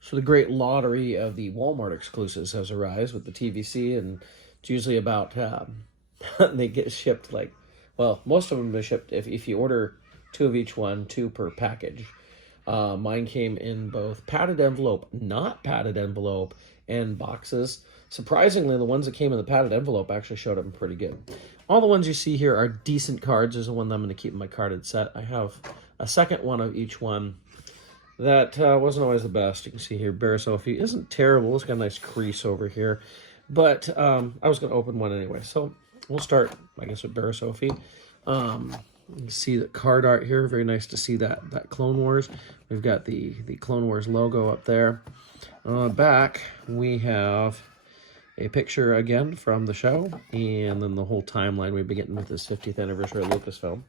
So the great lottery of the Walmart exclusives has arisen with the TVC, and it's usually about they get shipped like, well, most of them are shipped if you order 2 of each one, 2 per package. Mine came in both padded envelope, not padded envelope, and boxes. Surprisingly, the ones that came in the padded envelope actually showed up pretty good. All the ones you see here are decent cards. There's the one that I'm going to keep in my carded set. I have a second one of each one that wasn't always the best. You can see here, Sophie isn't terrible. It's got a nice crease over here. But I was going to open one anyway. So we'll start, I guess, with Sophie. You can see the card art here. Very nice to see that Clone Wars. We've got the Clone Wars logo up there. On the back, we have a picture again from the show, and then the whole timeline we've been getting with this 50th anniversary of Lucasfilm.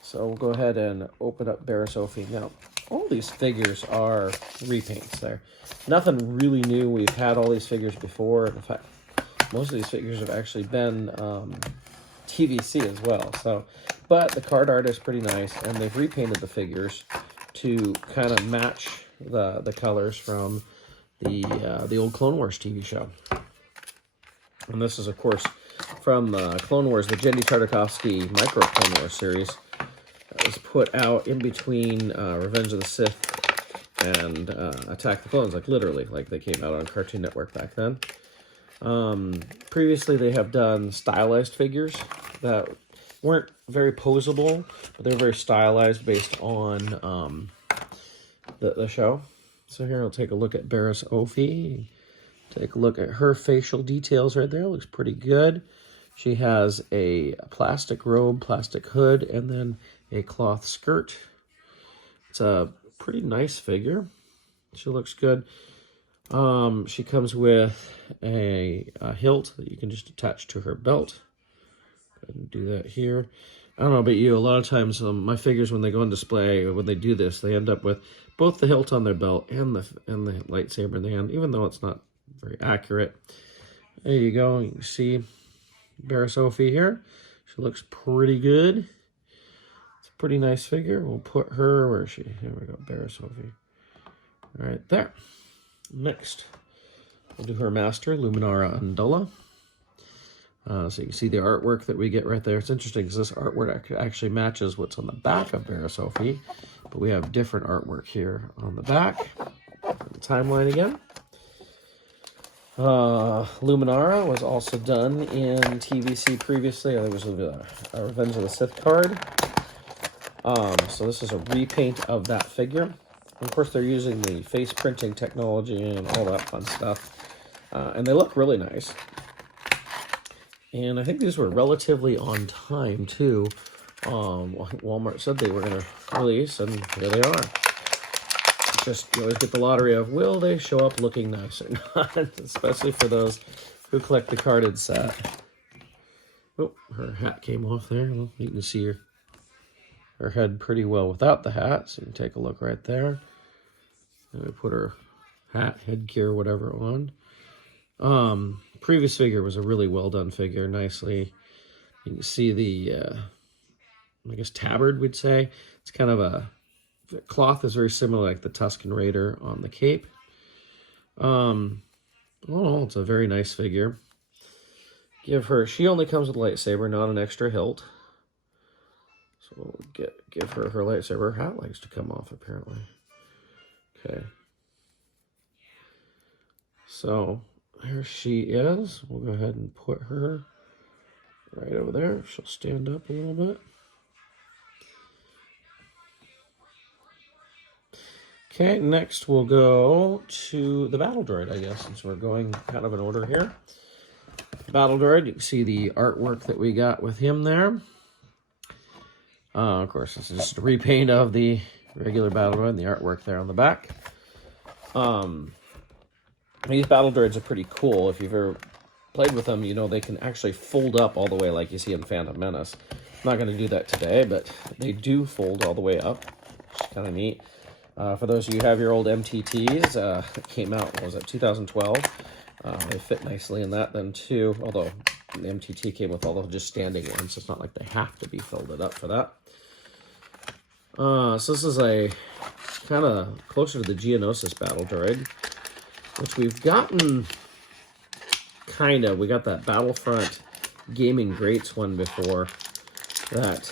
So we'll go ahead and open up Sophie. Now, all these figures are repaints there. Nothing really new. We've had all these figures before. In fact, most of these figures have actually been TVC as well. So, but the card art is pretty nice, and they've repainted the figures to kind of match the colors from the old Clone Wars TV show. And this is, of course, from Clone Wars, the Jendy Tartakovsky Micro Clone Wars series. That was put out in between Revenge of the Sith and Attack the Clones, like literally, like they came out on Cartoon Network back then. Previously, they have done stylized figures that weren't very posable, but they were very stylized based on the show. So here, I'll take a look at Sophie. Take a look at her facial details right there. Looks pretty good. She has a plastic robe, plastic hood, and then a cloth skirt. It's a pretty nice figure. She looks good. She comes with a hilt that you can just attach to her belt. Go ahead and do that here. I don't know about you, a lot of times my figures, when they go on display, when they do this, they end up with both the hilt on their belt and the lightsaber in the hand, even though it's not very accurate. There you go. You can see Sophie here. She looks pretty good. It's a pretty nice figure. We'll put her, where is she? Here we go, Sophie. Right there. Next, we'll do her master, Luminara Undula. So you can see the artwork that we get right there. It's interesting because this artwork actually matches what's on the back of Sophie, but we have different artwork here on the back. The timeline again. Luminara was also done in TVC previously. I think it was a Revenge of the Sith card. So this is a repaint of that figure. And of course, they're using the face printing technology and all that fun stuff. And they look really nice. And I think these were relatively on time, too. Walmart said they were going to release, and here they are. It's just, you always get the lottery of, will they show up looking nice or not? Especially for those who collect the carded set. Oh, her hat came off there. Well, you can see her head pretty well without the hat, so you can take a look right there. And we put her hat, headgear, whatever on. Previous figure was a really well done figure, nicely. You can see the, I guess, tabard, we'd say. It's kind of the cloth is very similar, like the Tusken Raider on the cape. Oh, it's a very nice figure. She only comes with a lightsaber, not an extra hilt. So we'll give her lightsaber. Her hat likes to come off, apparently. Okay. So there she is. We'll go ahead and put her right over there. She'll stand up a little bit. Okay, next we'll go to the Battle Droid, I guess, since we're going kind of in order here. Battle Droid, you can see the artwork that we got with him there. Of course, this is just a repaint of the regular Battle Droid and the artwork there on the back. These Battle Droids are pretty cool. If you've ever played with them, you know they can actually fold up all the way like you see in Phantom Menace. I'm not going to do that today, but they do fold all the way up, which is kind of neat. For those of you who have your old MTTs, it came out, what was it, 2012. They fit nicely in that then too, although the MTT came with all the just standing ones, so it's not like they have to be folded up for that. So this is a kind of closer to the Geonosis battle droid, which we've gotten kind of. We got that Battlefront Gaming Greats one before. That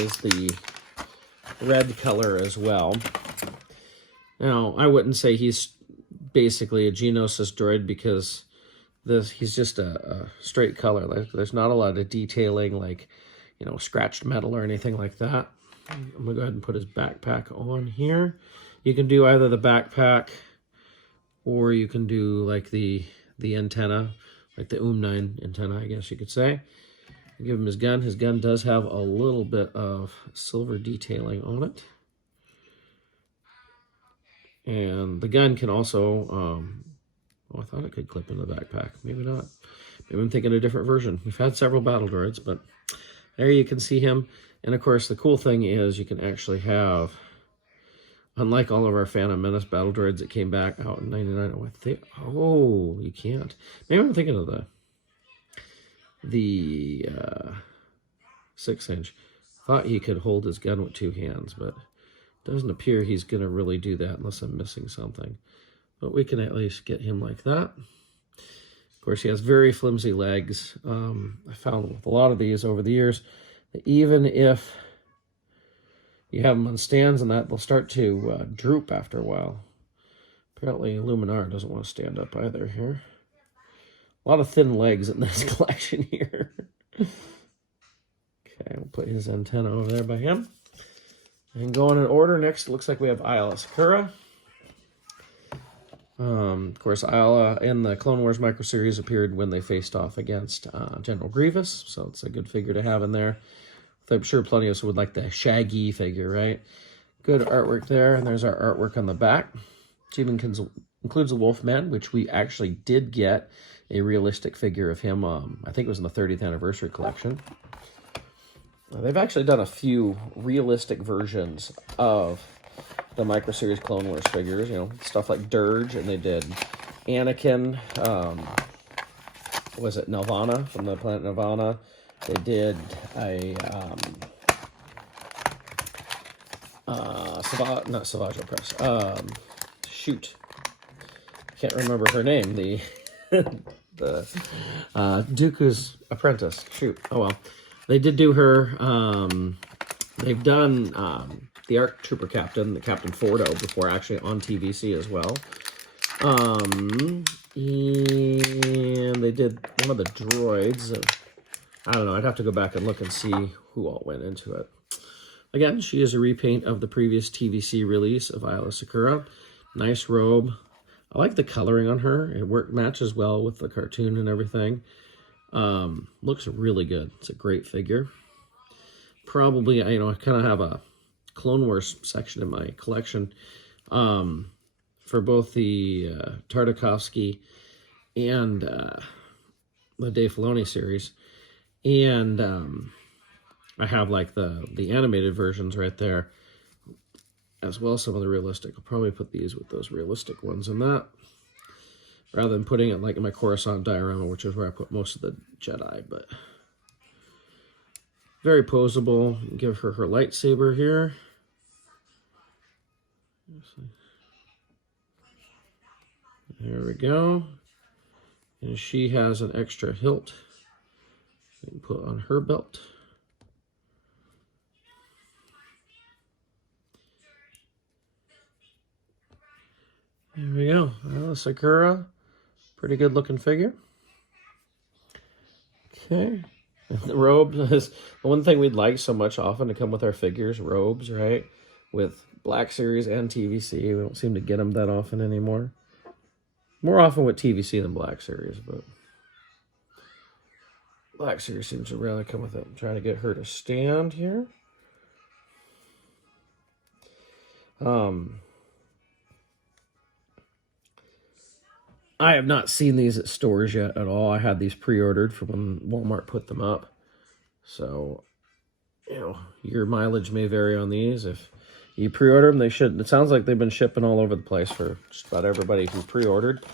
is the red color as well. Now, I wouldn't say he's basically a Geonosis droid because he's just a straight color. Like, there's not a lot of detailing, like, you know, scratched metal or anything like that. I'm going to go ahead and put his backpack on here. You can do either the backpack or you can do like the antenna, like the 9 antenna, I guess you could say. Give him his gun. His gun does have a little bit of silver detailing on it. And the gun can also, I thought it could clip in the backpack. Maybe not. Maybe I'm thinking a different version. We've had several battle droids, but there you can see him. And of course, the cool thing is you can actually have, unlike all of our Phantom Menace battle droids that came back out in '99, you can't. Maybe I'm thinking of the 6-inch. Thought he could hold his gun with 2 hands, but it doesn't appear he's going to really do that unless I'm missing something. But we can at least get him like that. Of course, he has very flimsy legs. I found with a lot of these over the years that even if you have them on stands and that, they'll start to droop after a while. Apparently, Luminara doesn't want to stand up either here. A lot of thin legs in this collection here. Okay, we'll put his antenna over there by him. And going in order, next, it looks like we have Aayla Secura. Of course, Aayla in the Clone Wars micro series appeared when they faced off against General Grievous, so it's a good figure to have in there. I'm sure plenty of us would like the Shaggy figure, right? Good artwork there, and there's our artwork on the back. It even includes the Wolfman, which we actually did get a realistic figure of him. I think it was in the 30th anniversary collection. They've actually done a few realistic versions of the Micro Series Clone Wars figures, you know, stuff like Dirge, and they did Anakin, was it Nelvana, from the planet Nelvana? They did a, not Savage Press, shoot, can't remember her name, the Dooku's apprentice, shoot, oh well. They did do her, they've done the ARC Trooper Captain, the Captain Fordo, before actually on TVC as well. And they did one of the droids. I don't know, I'd have to go back and look and see who all went into it. Again, she is a repaint of the previous TVC release of Aayla Secura. Nice robe. I like the coloring on her. It matches well with the cartoon and everything. Looks really good. It's a great figure. Probably, I kind of have a Clone Wars section in my collection for both the Tartakovsky and the Dave Filoni series. And I have like the animated versions right there, as well as some of the realistic. I'll probably put these with those realistic ones in that, rather than putting it like in my Coruscant diorama, which is where I put most of the Jedi. But very posable. Give her her lightsaber here. There we go. And she has an extra hilt you can put on her belt. There we go. Secura. Pretty good looking figure. Okay. The robe is the one thing we'd like so much often to come with our figures, robes, right? With Black Series and TVC. We don't seem to get them that often anymore. More often with TVC than Black Series, but Black Series seems to really come with it. I'm trying to get her to stand here. I have not seen these at stores yet at all. I had these pre-ordered from when Walmart put them up. So, you know, your mileage may vary on these. If you pre-order them, they should. It sounds like they've been shipping all over the place for just about everybody who pre-ordered.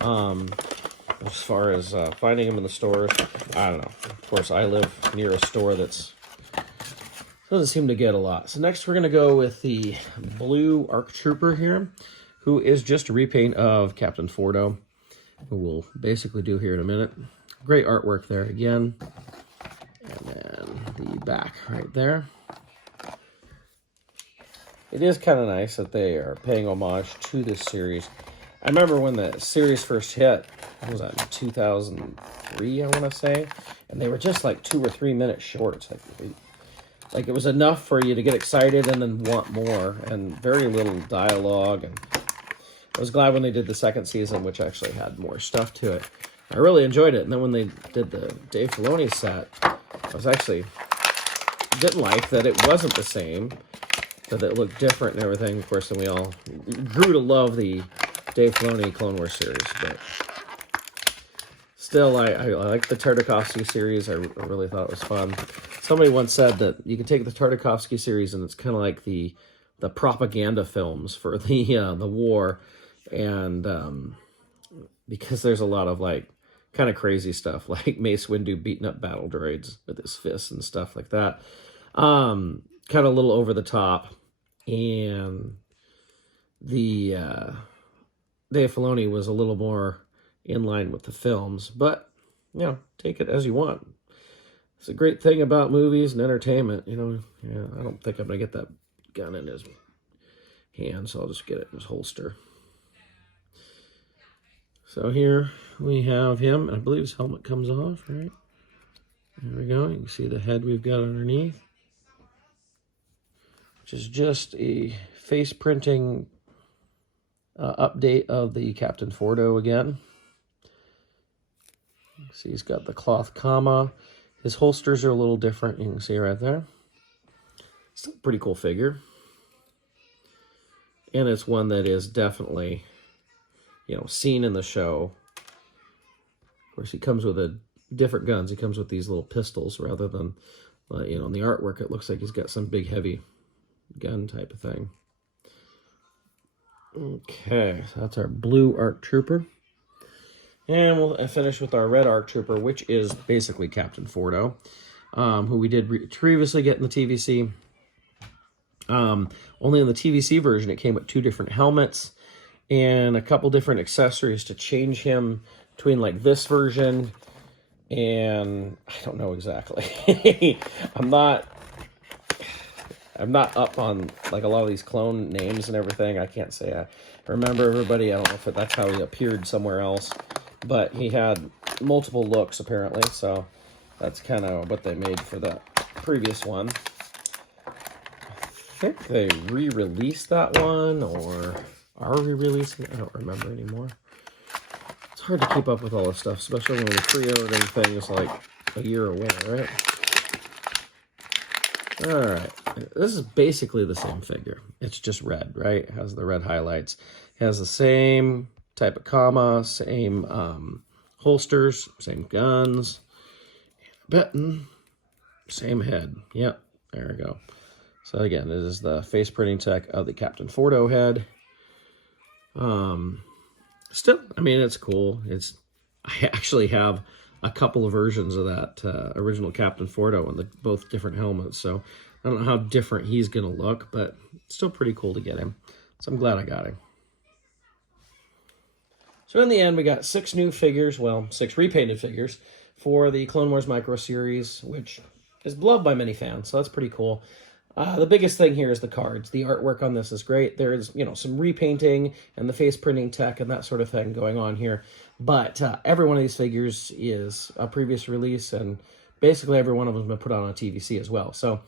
As far as finding them in the stores, I don't know. Of course, I live near a store that's Doesn't seem to get a lot. So next we're going to go with the blue ARC Trooper here, who is just a repaint of Captain Fordo, who we'll basically do here in a minute. Great artwork there again. And then the back right there. It is kind of nice that they are paying homage to this series. I remember when the series first hit, what was that, 2003, I want to say? And they were just like 2 or 3 minute shorts. Like it was enough for you to get excited and then want more, and very little dialogue. And I was glad when they did the second season, which actually had more stuff to it. I really enjoyed it. And then when they did the Dave Filoni set, I was actually didn't like that it wasn't the same, that it looked different and everything. Of course, then we all grew to love the Dave Filoni Clone Wars series, but still, I like the Tartakovsky series. I really thought it was fun. Somebody once said that you can take the Tartakovsky series and it's kind of like the propaganda films for the war, and because there's a lot of like kind of crazy stuff, like Mace Windu beating up battle droids with his fists and stuff like that. Kind of a little over the top, and the Dave Filoni was a little more in line with the films, but you know, take it as you want. It's a great thing about movies and entertainment, you know. Yeah, I don't think I'm gonna get that gun in his hand, so I'll just get it in his holster. So here we have him. I believe his helmet comes off, right? There we go. You can see the head we've got underneath, which is just a face printing update of the Captain Fordo again. See, he's got the cloth comma. His holsters are a little different. You can see right there. Still a pretty cool figure. And it's one that is definitely, you know, seen in the show. Of course, he comes with different guns. He comes with these little pistols rather than, you know, in the artwork, it looks like he's got some big, heavy gun type of thing. Okay, so that's our blue ARC Trooper. And we'll finish with our red ARC Trooper, which is basically Captain Fordo, who we did previously get in the TVC. Only in the TVC version, it came with 2 different helmets and a couple different accessories to change him between like this version and I don't know exactly. I'm not up on like a lot of these clone names and everything. I can't say I remember everybody. I don't know if that's how he appeared somewhere else, but he had multiple looks apparently, so that's kind of what they made for the previous one. I think they re-released that one, or are re-releasing it? I don't remember anymore. It's hard to keep up with all this stuff, especially when we're pre-ordering things like a year away, right? Alright, this is basically the same figure. It's just red, right? It has the red highlights. It has the same type of comma, same holsters, same guns, button, same head. Yep, there we go. So again, this is the face printing tech of the Captain Fordo head. Still, I mean, it's cool. I actually have a couple of versions of that original Captain Fordo in both different helmets. So I don't know how different he's going to look, but it's still pretty cool to get him. So I'm glad I got him. So in the end, we got 6 new figures, well, 6 repainted figures for the Clone Wars Micro Series, which is beloved by many fans. So that's pretty cool. The biggest thing here is the cards. The artwork on this is great. There is, you know, some repainting and the face printing tech and that sort of thing going on here. But every one of these figures is a previous release, and basically every one of them has been put on a TVC as well. So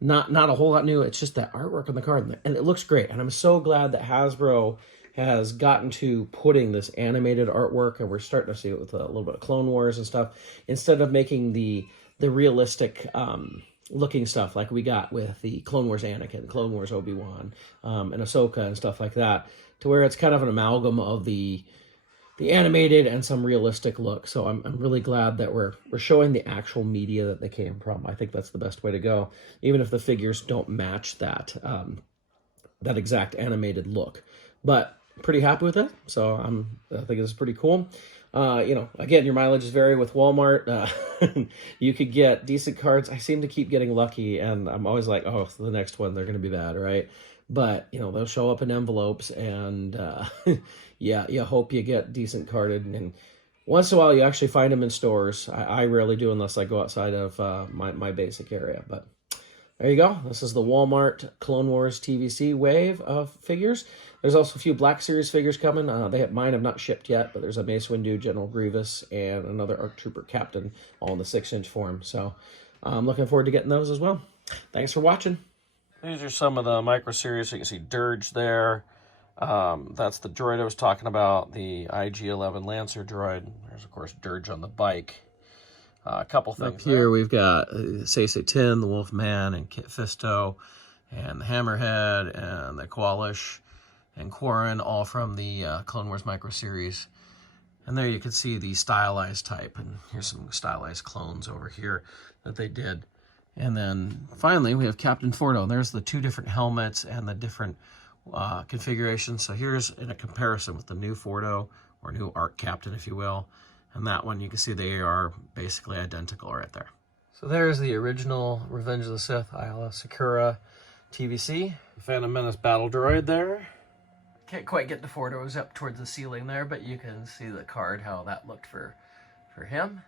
not a whole lot new. It's just that artwork on the card, and it looks great. And I'm so glad that Hasbro has gotten to putting this animated artwork, and we're starting to see it with a little bit of Clone Wars and stuff, instead of making the realistic looking stuff like we got with the Clone Wars Anakin, Clone Wars Obi-Wan, and Ahsoka and stuff like that, to where it's kind of an amalgam of the animated and some realistic look. So I'm really glad that we're showing the actual media that they came from. I think that's the best way to go, even if the figures don't match that that exact animated look. But pretty happy with it. So I think it's pretty cool. You know, again, your mileages vary with Walmart. You could get decent cards. I seem to keep getting lucky, and I'm always like, oh, the next one, they're going to be bad, right? But, you know, they'll show up in envelopes, and yeah, you hope you get decent carded. And once in a while, you actually find them in stores. I rarely do unless I go outside of my basic area. But there you go. This is the Walmart Clone Wars TVC wave of figures. There's also a few Black Series figures coming. Mine have not shipped yet, but there's a Mace Windu, General Grievous, and another ARC Trooper Captain, all in the 6-inch form. So I'm looking forward to getting those as well. Thanks for watching. These are some of the micro series. So you can see Dirge there. That's the droid I was talking about, the IG-11 Lancer droid. There's, of course, Dirge on the bike. A couple things up here. We've got Say-Say-Tin, the Wolfman, and Kit Fisto, and the Hammerhead, and the Qualish, and Quarren, all from the Clone Wars micro series. And there you can see the stylized type, and here's some stylized clones over here that they did. And then finally we have Captain Fordo. There's the 2 different helmets and the different configurations. So here's in a comparison with the new Fordo, or new ARC Captain, if you will. And that one, you can see they are basically identical right there. So there's the original Revenge of the Sith Isla Sakura TVC. Phantom Menace Battle Droid there. Can't quite get the Fordos up towards the ceiling there, but you can see the card, how that looked for him.